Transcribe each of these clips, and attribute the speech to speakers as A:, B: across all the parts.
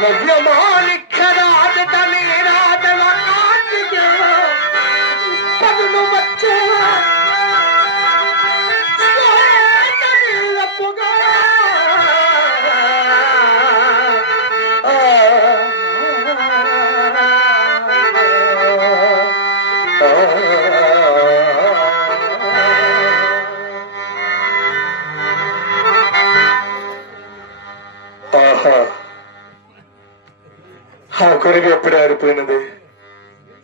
A: Volvió Mahalik. ఆ కొరగా ఎప్పుడు ఆరిపోయినది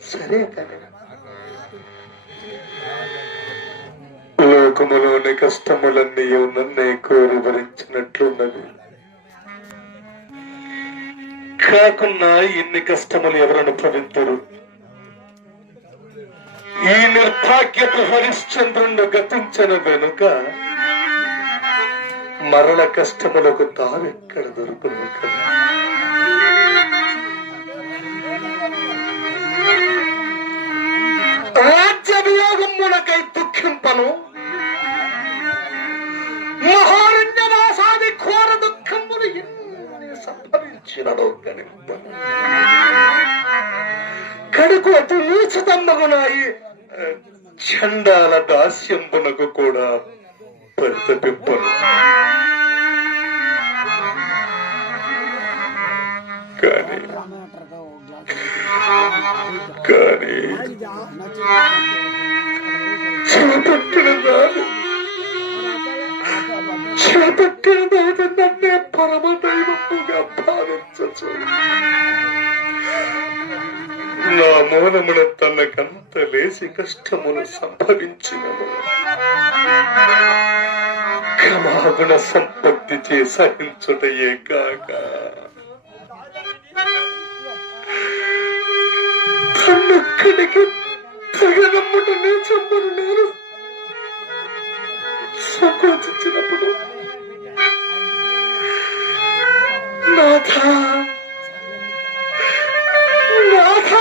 A: సరే లోకములోని కష్టములన్నీ నన్నే కోరి భరించినట్లున్నది కాకున్నా ఇన్ని కష్టములు ఎవరు అనుభవించరు ఈ నిర్భాగ్యపు హరిశ్చంద్రుణ్ణి గతించిన వెనుక మరణ కష్టములకు తావెక్కడ దొరుకును కదా రాజ్యవియోగమునకై దుఃఖింపను. మహారణ్యవాసాది ఘోర దుఃఖములు ఎన్ని సంభవించినదో గణింపను కడుకు అతి నీచతమ్మగునాయి చండాల దాస్యంబునకు కూడా పరితపిప్పను కానీ కానీ చేపట్టిన దాని చేపట్టిన దాని నన్నే పరమ దైవముగా భావించచ్చు నా మౌనమున తనకంత లేసి కష్టములు సంభవించిన క్రమాగుణ సంపత్తి చే సహించుటయే కాక. తన్నక్కడికి తగనమ్ముట నేర్చమ్మను నేను సంకోచించినప్పుడు నాథ నాథ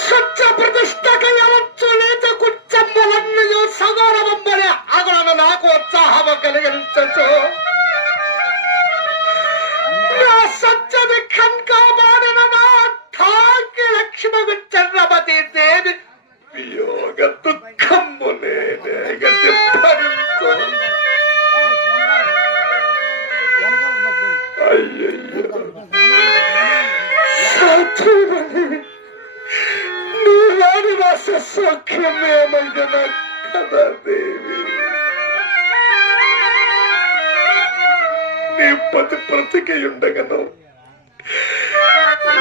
A: సత్య ప్రతిష్టక యావచ్చు లేచ కుచ్చమ్మలన్నయో సగౌరవంబరే అగులను నాకు ఉత్సాహము కలిగించచ్చు నా సత్యది కన్కామాడిన నా ఠాకి లక్ష్మి వియోగ దుఃఖము నేనే గతి సౌఖ్యమేమైనా కదా దేవి నీ పతి ప్రతికి ఉండగను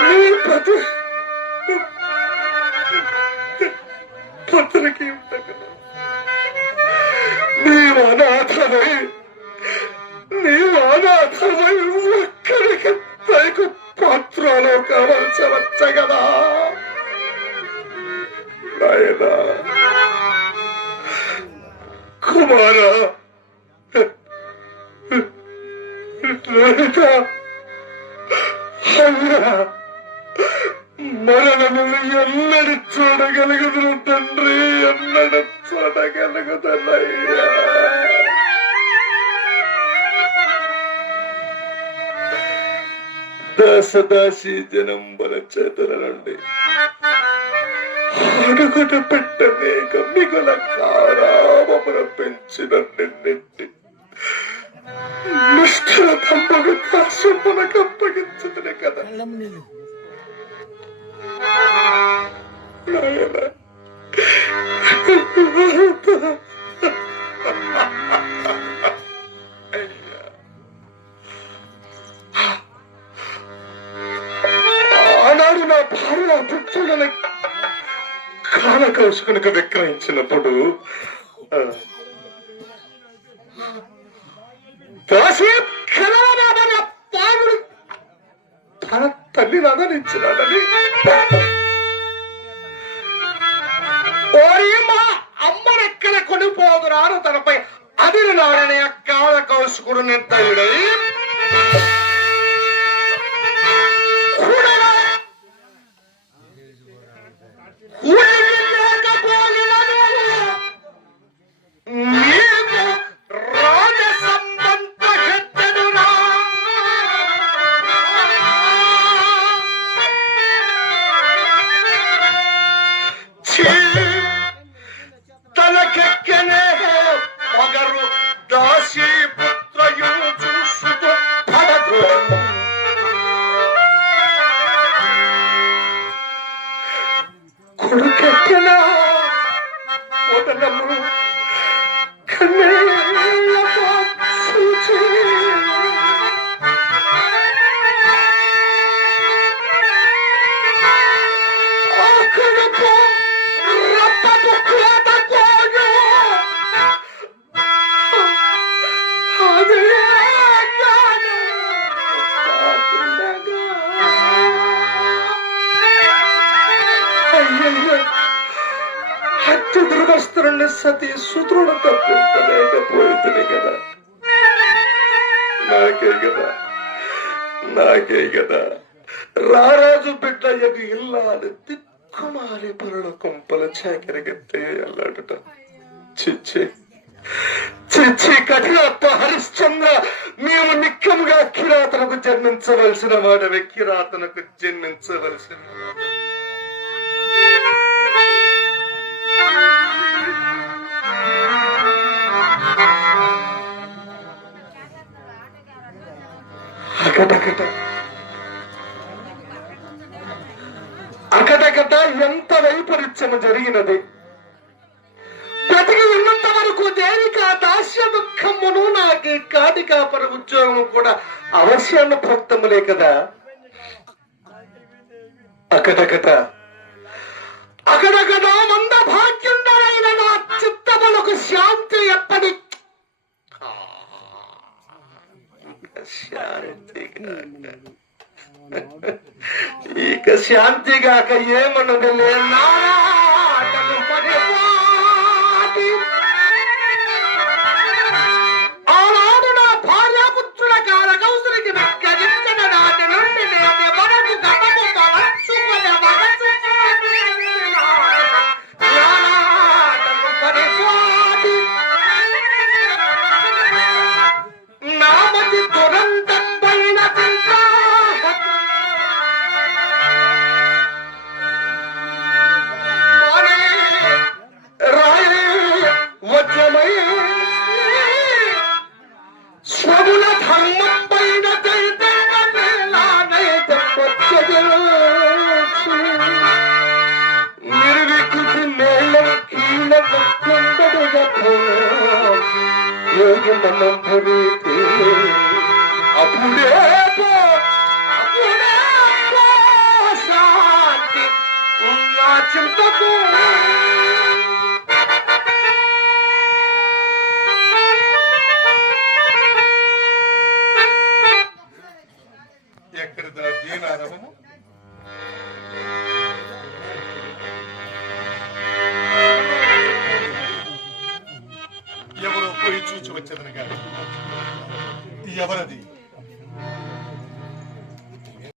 A: నీ పతి పత్రికి ఉండగను నీవు అనాథమై నీవు అనాథమై ఒక్కడికి పైకు పాత్రలో కావాల్సి వచ్చగదా నాయనా కుమారా లలిత చూడగలుగుదనయ్యా దాసదాసి జనంబల చేతుల నుండి అడుగుట పెట్టనేక మిగుల కారామమున పెంచిన నిన్నింటి. నిష్ఠుల తమ్మకు దాస్యమునకు అప్పగించుతునే కదా. నాయనా. ఆనాడు నా భార్య నా పుత్రులను కాలకౌశకునికి విక్రయించినప్పుడు తన తల్లి నాదనిచ్చినాడని ఇచ్చినాడని కొనిపోదురాను తనపై అదిరి నాడని ఆ కాలకౌశకుడు నిర్దయుడై hallelujah. దుర్గస్తురుణ్ణి సతీ సూత్రుడు కదా. నాకే కదా. నాకే కదా. రారాజు బిడ్డయ్యకు ఇల్లాలి దిక్కుమాలి పరుల కొంపల చాకరిగెత్తే అల్లాడుట. చిచ్చి. చిచ్చి కఠినత్వ హరిశ్చంద్ర మేము నిక్కముగా కిరాతనకు జన్మించవలసిన వాడవే. కిరాతనకు జన్మించవలసిన వాడవే. అకటకట అకటకట ఎంత వైపరీత్యము జరిగినది? బ్రతికి ఉన్నంత వరకు దేనిక దాస్య దుఃఖమును నాకు కాటి కాపర ఉద్యోగం కూడా అవశ్యాన్ని భక్తములే కదా? అకటకట అకటకట మంద భాగ్యుండలైన నా చిత్తములకు శాంతి ఎప్పటి శాంతిగా ఇక శాంతిగాక ఏమన్నది లేనా యోగి మనం భవితే అప్పుడే పో, అప్పుడే పో